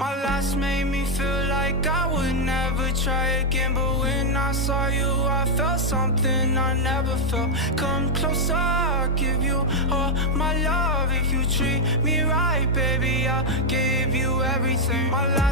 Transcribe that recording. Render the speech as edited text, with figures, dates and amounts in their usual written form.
My last made me feel like I would never try again, but when I saw you I felt something I never felt. Come closer, I'll give you all my love. If you treat me right, baby, I'll give you everything. My last